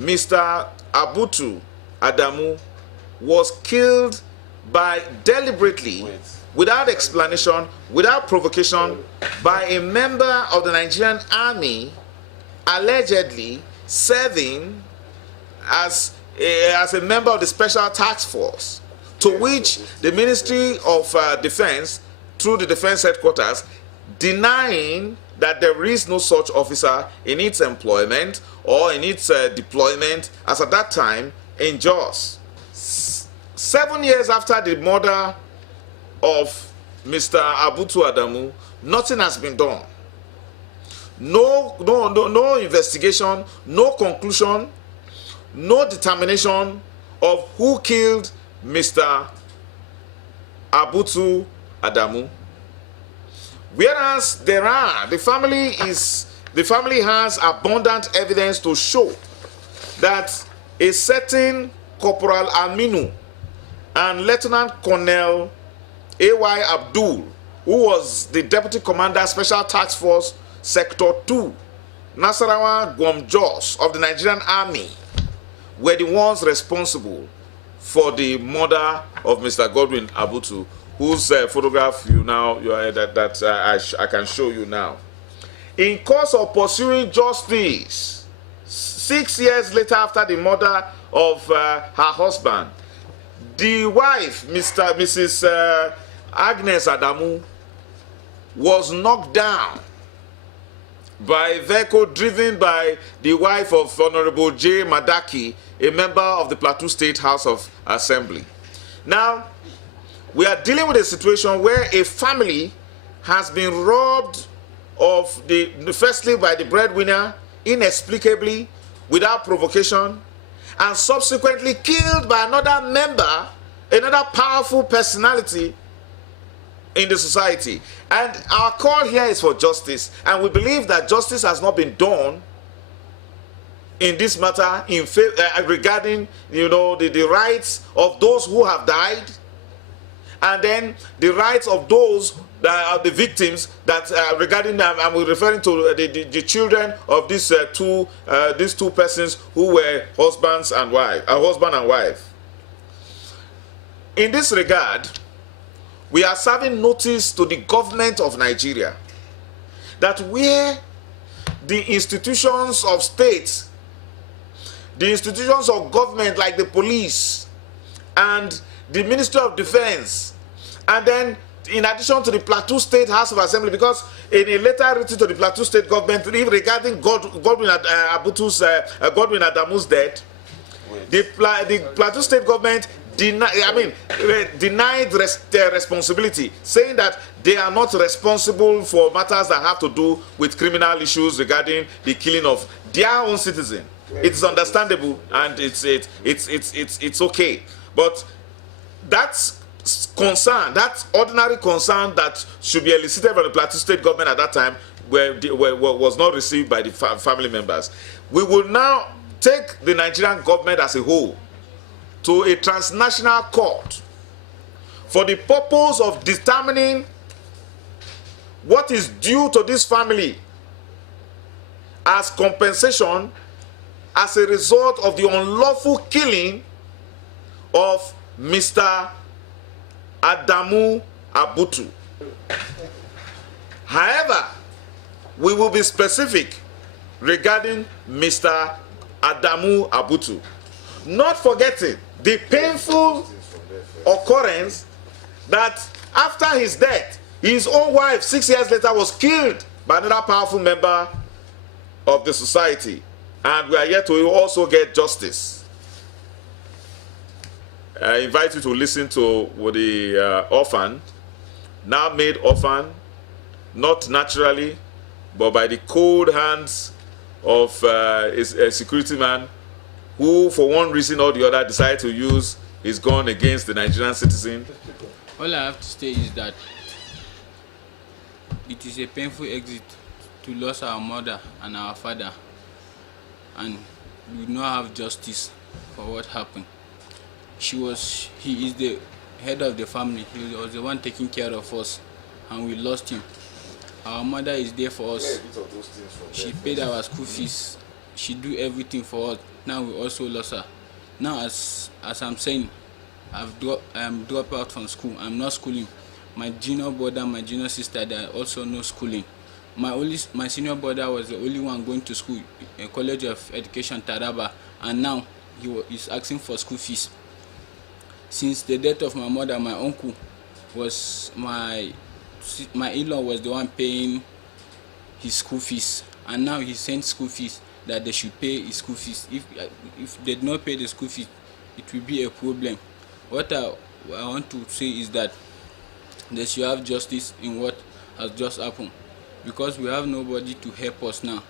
Mr. Abutu Adamu was killed by deliberately, without explanation, without provocation, by a member of the Nigerian army allegedly serving as a member of the special task force, to which the Ministry of Defense, through the defense headquarters, denying that there is no such officer in its employment or in its deployment as at that time in Jos. 7 years after the murder of Mr. Abutu Adamu, nothing has been done. No investigation, no conclusion, no determination of who killed Mr. Abutu Adamu. Whereas the family has abundant evidence to show that a certain Corporal Aminu and Lieutenant Colonel A.Y. Abdul, who was the Deputy Commander Special Task Force Sector 2, Nasarawa Gwom Jos of the Nigerian Army, were the ones responsible for the murder of Mr. Godwin Abutu, whose photograph I can show you now. In course of pursuing justice, 6 years later after the murder of her husband, the wife, Mrs. Agnes Adamu, was knocked down by a vehicle driven by the wife of Honorable J. Madaki, a member of the Plateau State House of Assembly. Now, we are dealing with a situation where a family has been robbed of firstly by the breadwinner, inexplicably, without provocation, and subsequently killed by another member, another powerful personality in the society. And our call here is for justice, and we believe that justice has not been done in this matter regarding the rights of those who have died, and then the rights of those that are the victims that regarding I'm referring to the children of these two persons who were husband and wife. In this regard, we are serving notice to the government of Nigeria that where the institutions of state, the institutions of government like the police and the Ministry of Defense, and then in addition to the Plateau State House of Assembly, because in a letter written to the Plateau State government regarding Godwin Adamu's death, the Plateau State government denied responsibility, saying that they are not responsible for matters that have to do with criminal issues regarding the killing of their own citizen. It's understandable and it's okay, but that's concern, that ordinary concern that should be elicited from the Plateau State government at that time was not received by the family members. We will now take the Nigerian government as a whole to a transnational court for the purpose of determining what is due to this family as compensation as a result of the unlawful killing of Mr. Adamu Abutu. However, we will be specific regarding Mr. Adamu Abutu, not forgetting the painful occurrence that after his death, his own wife 6 years later was killed by another powerful member of the society, and we are yet to also get justice. I invite you to listen to the orphan, now made orphan, not naturally, but by the cold hands of a security man who, for one reason or the other, decided to use his gun against the Nigerian citizen. All I have to say is that it is a painful exit to lose our mother and our father, and we do not have justice for what happened. He is the head of the family. He was the one taking care of us, and we lost him. Our mother is there for us. She paid our school fees. she do everything for us. Now we also lost her. Now as I'm saying, I'm dropped out from school. I'm not schooling. My junior brother, my junior sister, they are also no schooling. My senior brother was the only one going to school, a College of Education Taraba, and now he's asking for school fees. Since the death of my mother, my uncle was my in-law was the one paying his school fees, and now he sent school fees that they should pay his school fees. If they do not pay the school fees, it will be a problem. What I want to say is that they should have justice in what has just happened, because we have nobody to help us now.